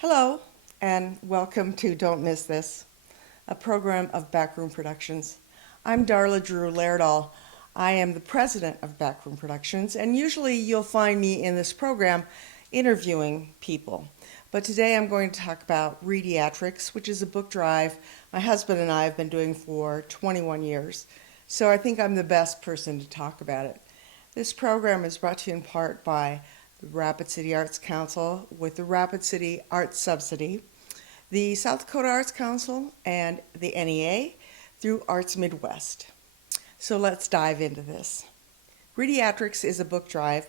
Hello, and welcome to Don't Miss This, a program of Backroom Productions. I'm Darla Drew and Readiatrics. I am the president of Backroom Productions, and usually you'll find me in this program interviewing people. But today I'm going to talk about Readiatrics, which is a book drive my husband and I have been doing for 21 years. So I think I'm the best person to talk about it. This program is brought to you in part by the Rapid City Arts Council with the Rapid City Arts Subsidy, the South Dakota Arts Council, and the NEA through Arts Midwest. So let's dive into this. Readiatrics is a book drive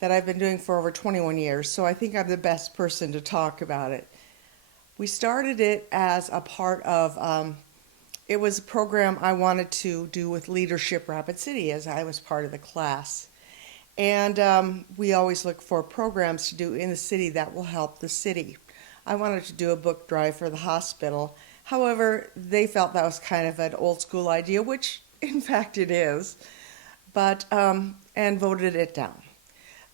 that I've been doing for over 21 years, so I think I'm the best person to talk about it. We started it as a part of, it was a program I wanted to do with Leadership Rapid City as I was part of the class. And we always look for programs to do in the city that will help the city. I wanted to do a book drive for the hospital. However, they felt that was kind of an old school idea, which in fact it is, and voted it down.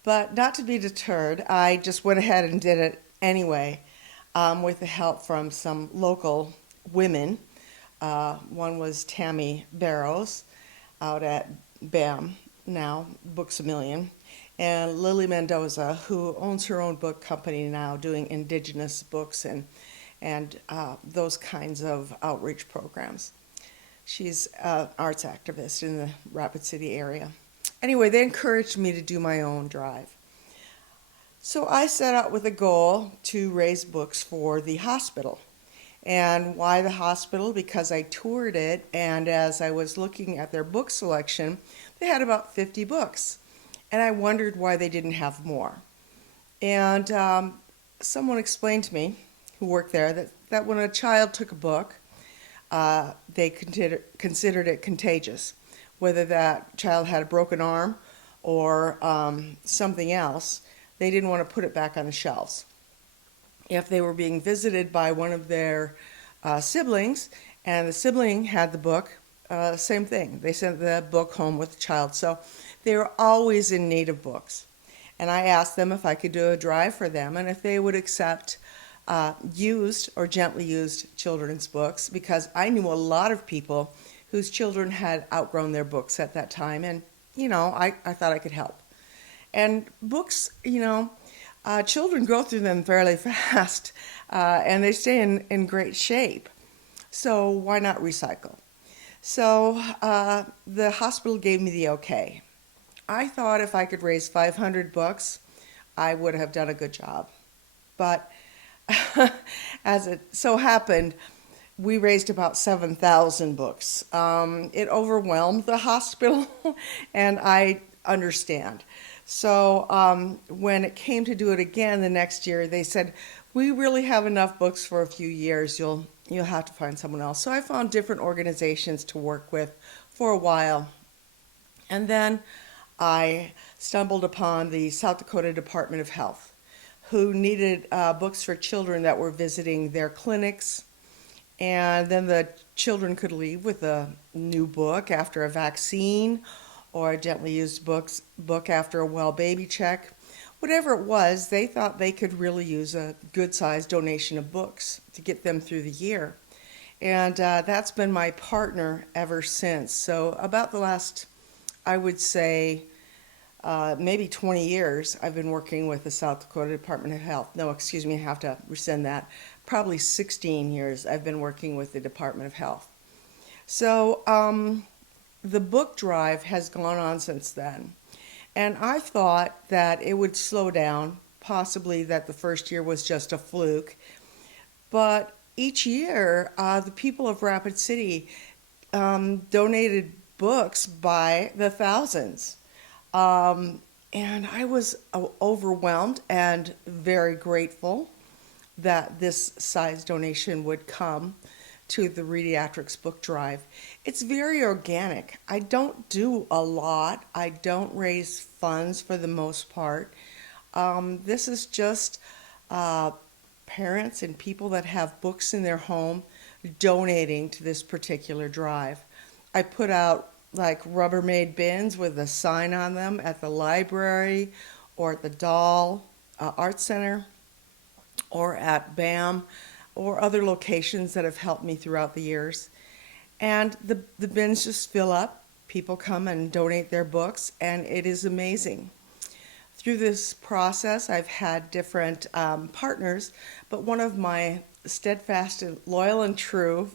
But not to be deterred, I just went ahead and did it anyway, with the help from some local women. One was Tammy Barrows out at BAM, now Books a Million, and Lily Mendoza, who owns her own book company now doing indigenous books and those kinds of outreach programs. She's an arts activist in the Rapid City area. Anyway, they encouraged me to do my own drive. So I set out with a goal to raise books for the hospital. And why the hospital? Because I toured it, and as I was looking at their book selection, they had about 50 books. And I wondered why they didn't have more. And someone explained to me, who worked there, that when a child took a book, they considered it contagious. Whether that child had a broken arm or something else, they didn't want to put it back on the shelves. If they were being visited by one of their siblings and the sibling had the book, same thing. They sent the book home with the child. So they were always in need of books. And I asked them if I could do a drive for them and if they would accept used or gently used children's books, because I knew a lot of people whose children had outgrown their books at that time. And, I thought I could help. And books, children go through them fairly fast, and they stay in great shape. So why not recycle? So the hospital gave me the okay. I thought if I could raise 500 books, I would have done a good job. But as it so happened, we raised about 7,000 books. It overwhelmed the hospital, and I understand. So when it came to do it again the next year, they said, we really have enough books for a few years. You'll have to find someone else. So I found different organizations to work with for a while. And then I stumbled upon the South Dakota Department of Health, who needed books for children that were visiting their clinics. And then the children could leave with a new book after a vaccine, or a gently used book after a well baby check. Whatever it was, they thought they could really use a good-sized donation of books to get them through the year. And that's been my partner ever since. So about the last, I would say, maybe 20 years, I've been working with the South Dakota Department of Health. No, excuse me, I have to rescind that. Probably 16 years I've been working with the Department of Health. So the book drive has gone on since then. And I thought that it would slow down, possibly that the first year was just a fluke. But each year, the people of Rapid City donated books by the thousands. And I was overwhelmed and very grateful that this size donation would come to the Readiatrics Book Drive. It's very organic. I don't do a lot. I don't raise funds for the most part. This is just parents and people that have books in their home donating to this particular drive. I put out like Rubbermaid bins with a sign on them at the library or at the Doll Art Center. or at BAM or other locations that have helped me throughout the years. And the bins just fill up. People come and donate their books, and it is amazing. Through this process, I've had different partners, but one of my steadfast, and loyal, and true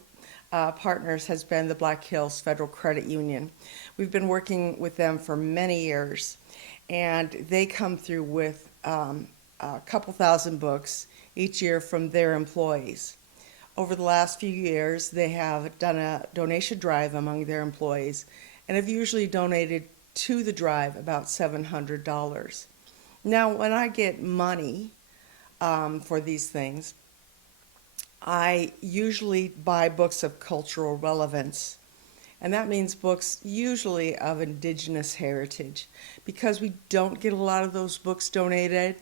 partners has been the Black Hills Federal Credit Union. We've been working with them for many years, and they come through with a couple thousand books each year from their employees. Over the last few years, they have done a donation drive among their employees and have usually donated to the drive about $700. Now, when I get money for these things, I usually buy books of cultural relevance. And that means books usually of indigenous heritage, because we don't get a lot of those books donated.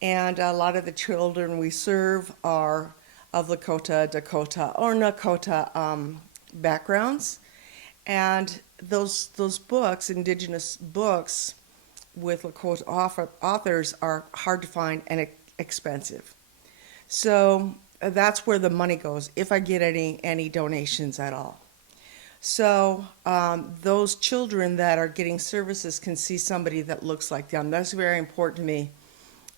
And a lot of the children we serve are of Lakota, Dakota, or Nakota backgrounds. And those books, indigenous books with Lakota authors, are hard to find and expensive. So that's where the money goes, if I get any donations at all. So those children that are getting services can see somebody that looks like them. That's very important to me,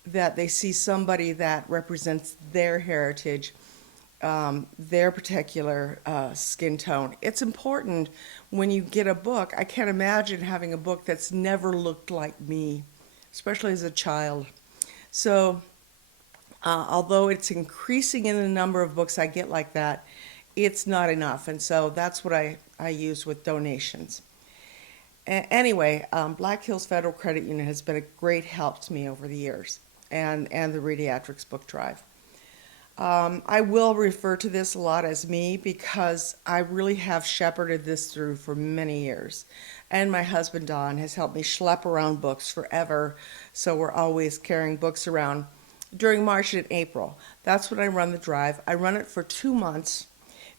that they see somebody that represents their heritage, their particular skin tone. It's important when you get a book. I can't imagine having a book that's never looked like me, especially as a child. So although it's increasing in the number of books I get like that, it's not enough. And so that's what I use with donations. Anyway, Black Hills Federal Credit Union has been a great help to me over the years, and the Readiatrics Book Drive. I will refer to this a lot as me, because I really have shepherded this through for many years. And my husband, Don, has helped me schlep around books forever, so we're always carrying books around. During March and April, that's when I run the drive. I run it for 2 months,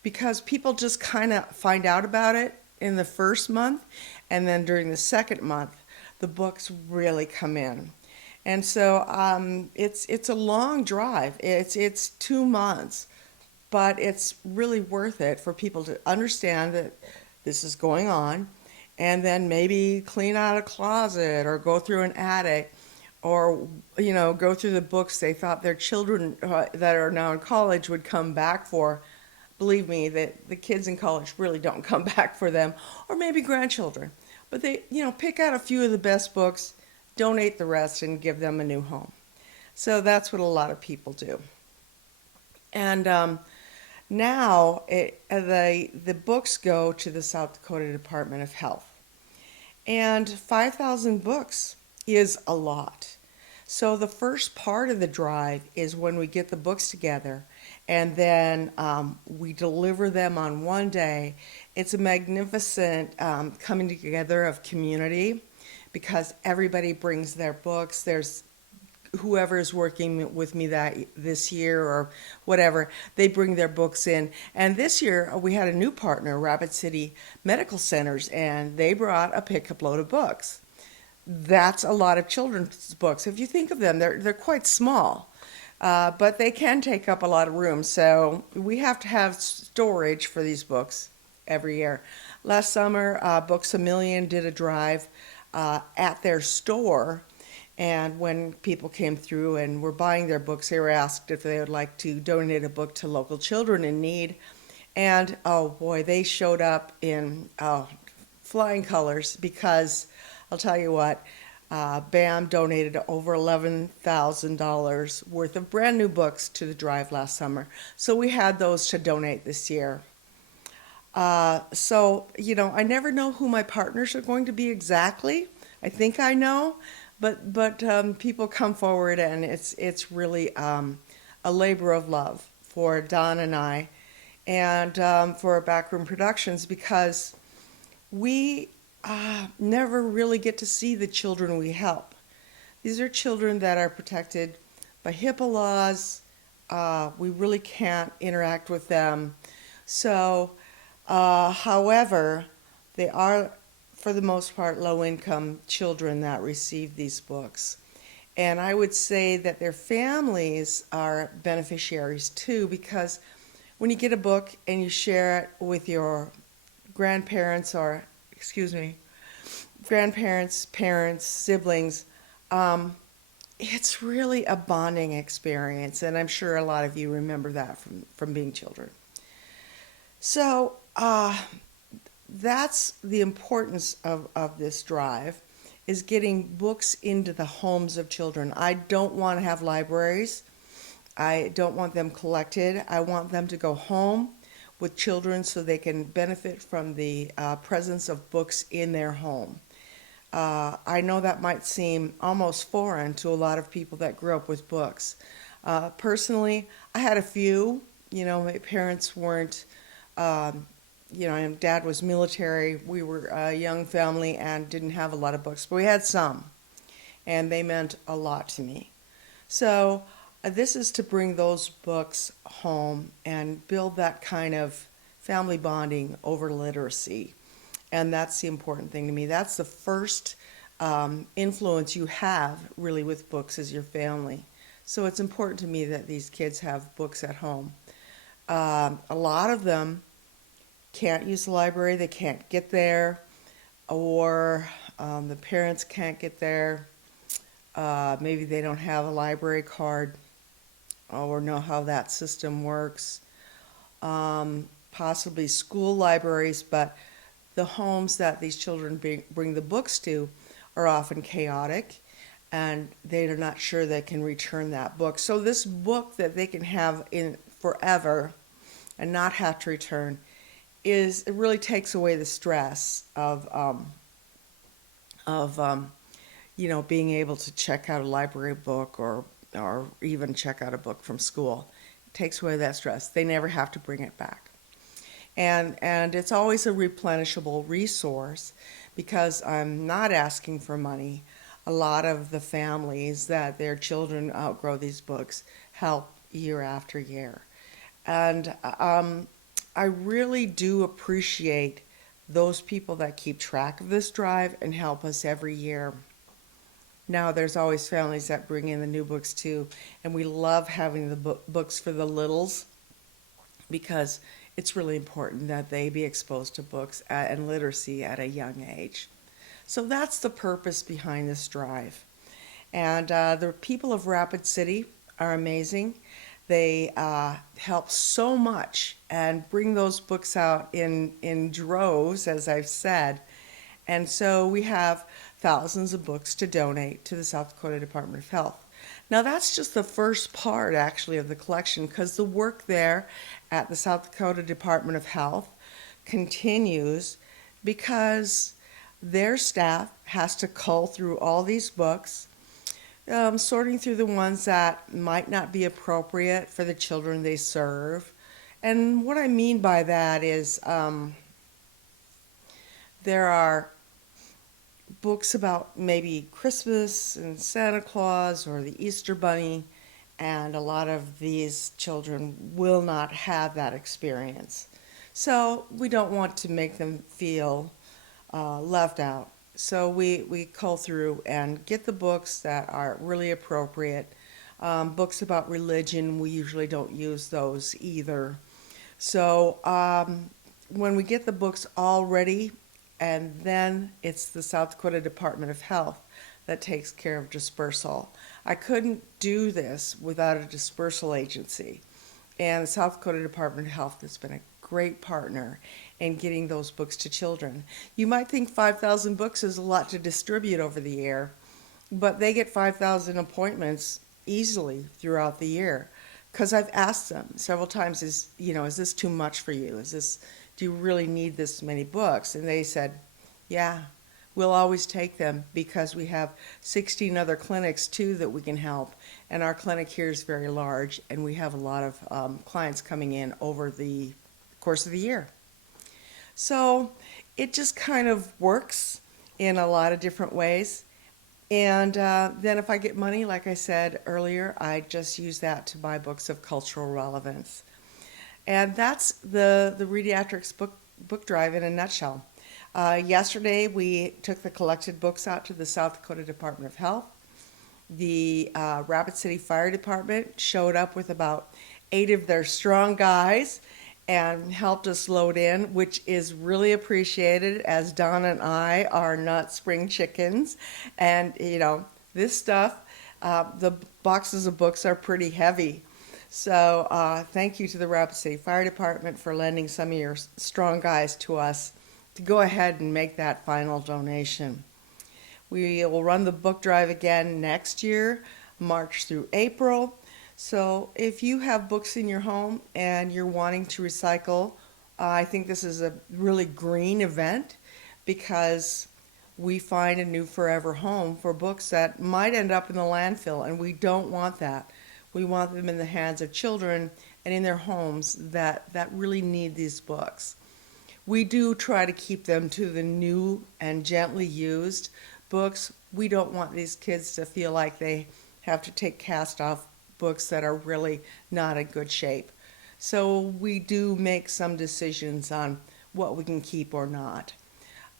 because people just kind of find out about it in the first month, and then during the second month, the books really come in. And so it's a long drive. It's 2 months, but it's really worth it for people to understand that this is going on, and then maybe clean out a closet or go through an attic, or go through the books they thought their children that are now in college would come back for. Believe me, that the kids in college really don't come back for them, or maybe grandchildren. But they, pick out a few of the best books, donate the rest, and give them a new home. So that's what a lot of people do. And now the books go to the South Dakota Department of Health. And 5,000 books is a lot. So the first part of the drive is when we get the books together, and then we deliver them on one day. It's a magnificent coming together of community, because everybody brings their books. There's whoever is working with me this year or whatever, they bring their books in. And this year we had a new partner, Rapid City Medical Centers, and they brought a pickup load of books. That's a lot of children's books. If you think of them, they're quite small. But they can take up a lot of room, so we have to have storage for these books every year. Last summer, Books A Million did a drive at their store, and when people came through and were buying their books, they were asked if they would like to donate a book to local children in need. And oh boy, they showed up in flying colors, because I'll tell you what, BAM donated over $11,000 worth of brand new books to the drive last summer. So we had those to donate this year. So, I never know who my partners are going to be exactly. I think I know, but people come forward, and it's really a labor of love for Don and I, and for Backroom Productions, because we never really get to see the children we help. These are children that are protected by HIPAA laws. We really can't interact with them. So, however, they are, for the most part, low-income children that receive these books. And I would say that their families are beneficiaries too, because when you get a book and you share it with your grandparents or, excuse me, grandparents, parents, siblings, um, it's really a bonding experience. And I'm sure a lot of you remember that from being children. So that's the importance of this drive, is getting books into the homes of children. I don't want to have libraries. I don't want them collected. I want them to go home with children so they can benefit from the presence of books in their home. I know that might seem almost foreign to a lot of people that grew up with books. Personally, I had a few. My parents weren't, and Dad was military. We were a young family and didn't have a lot of books, but we had some, and they meant a lot to me. So this is to bring those books home and build that kind of family bonding over literacy. And that's the important thing to me. That's the first influence you have really with books, is your family. So it's important to me that these kids have books at home. A lot of them can't use the library, they can't get there, or the parents can't get there. Maybe they don't have a library card or know how that system works. Possibly school libraries, but the homes that these children bring the books to are often chaotic, and they are not sure they can return that book. So this book that they can have in forever and not have to return, it really takes away the stress of being able to check out a library book or even check out a book from school. It takes away that stress. They never have to bring it back. And it's always a replenishable resource, because I'm not asking for money. A lot of the families that their children outgrow these books help year after year. And I really do appreciate those people that keep track of this drive and help us every year. Now, there's always families that bring in the new books too, and we love having the books for the littles, because it's really important that they be exposed to books and literacy at a young age. So that's the purpose behind this drive. And the people of Rapid City are amazing. They help so much and bring those books out in droves, as I've said. And so we have thousands of books to donate to the South Dakota Department of Health. Now, that's just the first part, actually, of the collection, because the work there at the South Dakota Department of Health continues, because their staff has to cull through all these books, sorting through the ones that might not be appropriate for the children they serve. And what I mean by that is there are books about maybe Christmas and Santa Claus or the Easter Bunny, and a lot of these children will not have that experience. So we don't want to make them feel left out. So we cull through and get the books that are really appropriate. Books about religion, we usually don't use those either. So when we get the books all ready, and then it's the South Dakota Department of Health that takes care of dispersal. I couldn't do this without a dispersal agency. And the South Dakota Department of Health has been a great partner in getting those books to children. You might think 5,000 books is a lot to distribute over the year, but they get 5,000 appointments easily throughout the year. Because I've asked them several times, is this too much for you? Do you really need this many books? And they said, yeah, we'll always take them, because we have 16 other clinics too that we can help. And our clinic here is very large, and we have a lot of clients coming in over the course of the year. So it just kind of works in a lot of different ways. And then if I get money, like I said earlier, I just use that to buy books of cultural relevance. And that's the Readiatrics Book Drive in a nutshell. Yesterday, we took the collected books out to the South Dakota Department of Health. the Rapid City Fire Department showed up with about 8 of their strong guys and helped us load in, which is really appreciated, as Don and I are not spring chickens. And, this stuff, the boxes of books are pretty heavy. So thank you to the Rapid City Fire Department for lending some of your strong guys to us to go ahead and make that final donation. We will run the book drive again next year, March through April. So if you have books in your home and you're wanting to recycle, I think this is a really green event, because we find a new forever home for books that might end up in the landfill, and we don't want that. We want them in the hands of children and in their homes that really need these books. We do try to keep them to the new and gently used books. We don't want these kids to feel like they have to take cast off books that are really not in good shape. So we do make some decisions on what we can keep or not.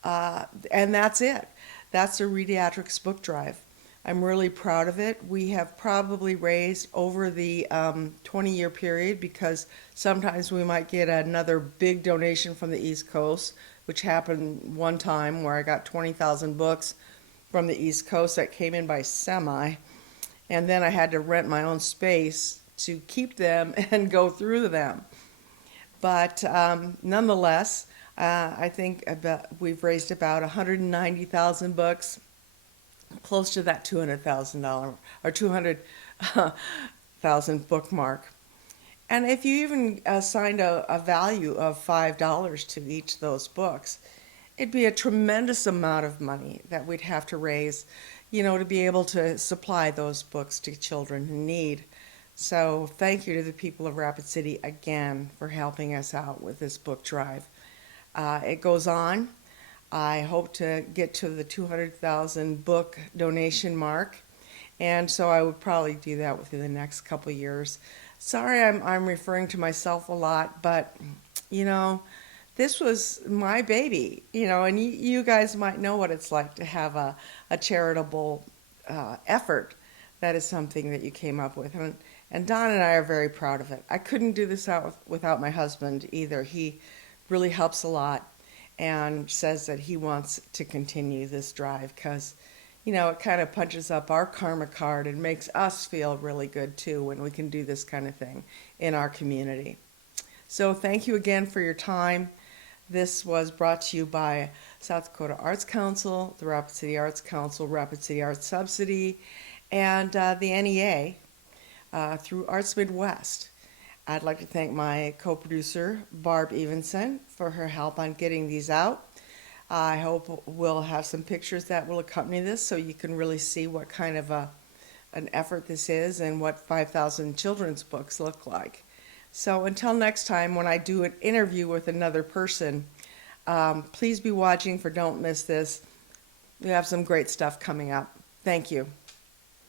And that's it. That's the Readiatrics Book Drive. I'm really proud of it. We have probably raised over the 20-year period, because sometimes we might get another big donation from the East Coast, which happened one time where I got 20,000 books from the East Coast that came in by semi. And then I had to rent my own space to keep them and go through them. But nonetheless, I think we've raised about 190,000 books, close to that $200,000 or 200,000 book mark. And if you even assigned a value of $5 to each of those books, it'd be a tremendous amount of money that we'd have to raise, to be able to supply those books to children in need. So thank you to the people of Rapid City again for helping us out with this book drive. It goes on. I hope to get to the 200,000 book donation mark, and so I would probably do that within the next couple of years. Sorry, I'm referring to myself a lot, but this was my baby, and you guys might know what it's like to have a charitable effort. That is something that you came up with, and Don and I are very proud of it. I couldn't do this without my husband either. He really helps a lot and says that he wants to continue this drive because, it kind of punches up our karma card and makes us feel really good too when we can do this kind of thing in our community. So thank you again for your time. This was brought to you by South Dakota Arts Council, the Rapid City Arts Council, Rapid City Arts Subsidy, and the NEA through Arts Midwest. I'd like to thank my co-producer, Barb Evenson, for her help on getting these out. I hope we'll have some pictures that will accompany this so you can really see what kind of an effort this is and what 5,000 children's books look like. So until next time, when I do an interview with another person, please be watching for Don't Miss This. We have some great stuff coming up. Thank you.